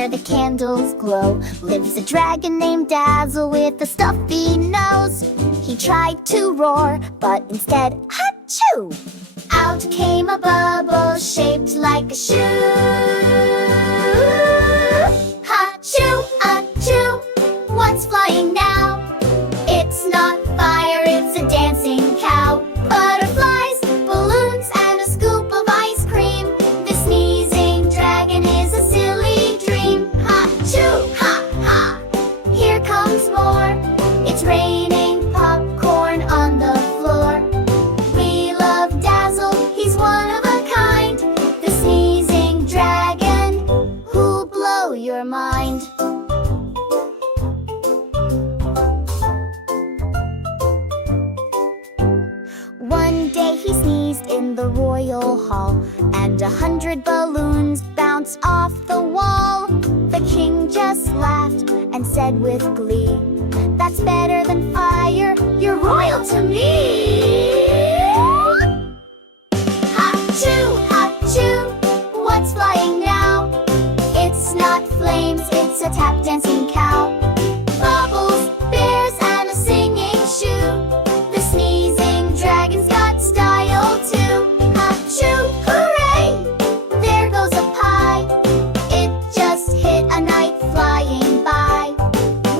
where the candles glow, lives a dragon named Dazzle with a stuffy nose. He tried to roar, but instead, achoo! Out came a bubble shaped like a shoe. Achoo, achoo, what's flying now? It's not fire, it's a dancing cow. Butterflies, balloons, and a scoop of ice cream. The sneezing dragon is a silly dream. Achoo, ha, ha, here comes more. It's raining popcorn on the floor. We love Dazzle, he's one of a kind. The sneezing dragon who'll blow your mind. One day he sneezed in the royal hall, and 100 balloons bounced off the wall. The king just laughed and said with glee, "That's better than fire, you're royal to me!" Achoo, achoo, what's flying now? It's not flames, it's a tap dancing cow. Bubbles, bears, and a singing shoe. The sneezing dragon's got style too. Achoo, hooray! There goes a pie. It just hit a knight flying by.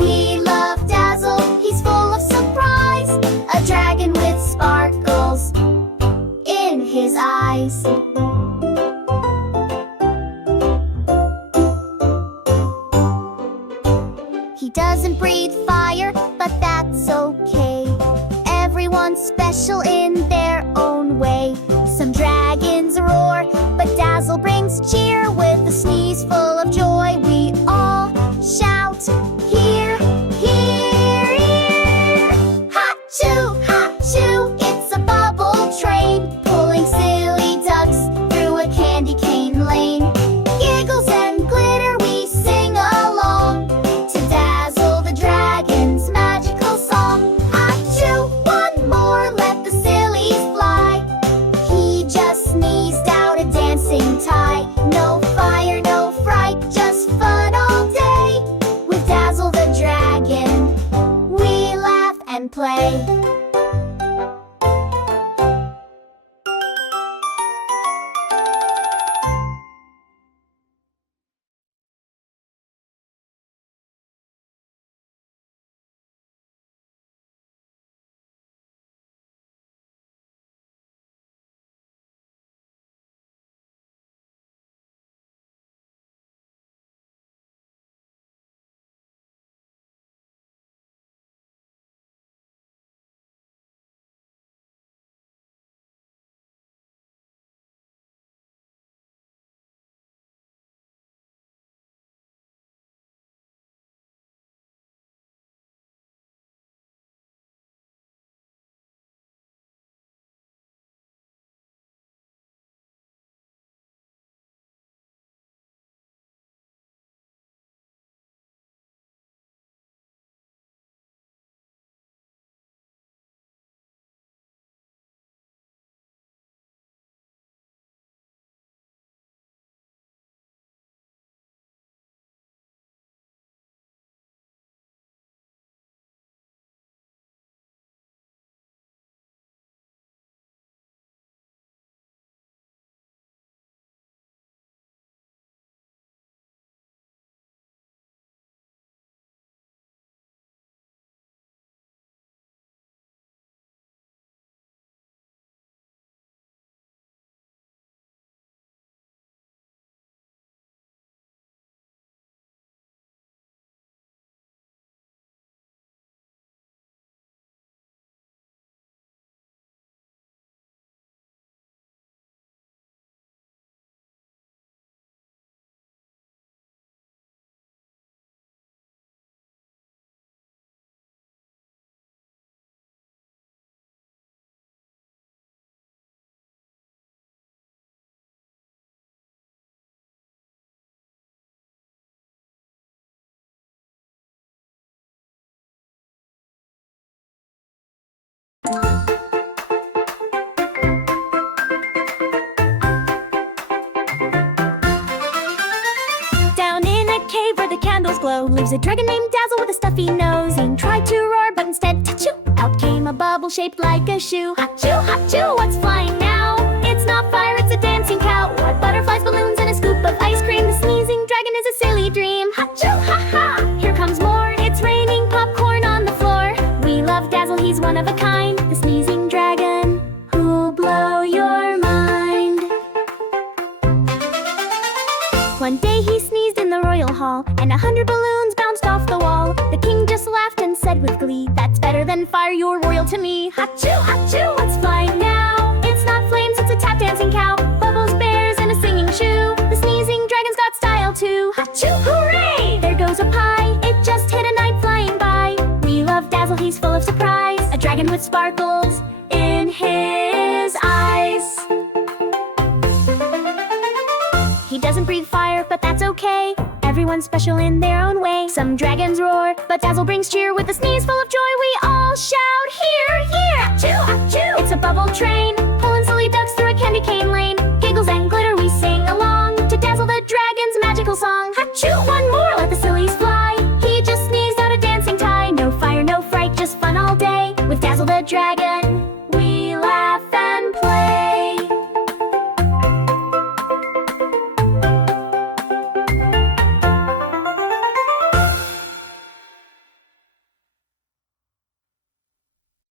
We love Dazzle, he's full of surprise. A dragon with sparkles in his eyes. He doesn't breathe fire, but that's okay. Everyone's special in their own way. Some dragons roar, but Dazzle brings cheer. With a sneeze full of joy, we all shout, "Hear, hear, hear!" Achoo, achoo, it's a bubble train, pulling silly ducks through a candy cane lane. Giggles and glitter, we sing along to Dazzle the dragon's magical song. Achoo, one more, let the sillies fly. He just sneezed out a dancing tie. No fire, no fright, just fun all day. With Dazzle the dragon, we laugh and play. Down in a cave glow. Lives a dragon named Dazzle with a stuffy nose. He tried to roar, but instead, ta-choo! Out came a bubble shaped like a shoe. Ha-choo, what's flying now? It's not fire, it's a dancing cow. What butterflies, balloons, and a scoop of ice cream. The sneezing dragon is a silly dream. Ha-choo, ha-ha! Here comes more. It's raining popcorn on the floor. We love Dazzle, he's one of a kind. The sneezing dragon who'll blow your mind. One day he sneezed in the royal hall, and 100 balloons bounced off the wall. The king just laughed and said with glee, "That's better than fire, you're royal to me." Ha-choo, what's flying now? It's not flames, it's a tap dancing cow. Bubbles, bears, and a singing shoe. The sneezing dragon's got style too. Ha-choo, hooray! There goes a pie, it just hit a knight flying by. We love Dazzle, he's full of surprise. A dragon with sparkles in his eyes. He doesn't breathe fire, but that's okay. Everyone's special in their own way. Some dragons roar, but Dazzle brings cheer. With a sneeze full of joy, we all shout, "Here, here!" Achoo, achoo! It's a bubble train.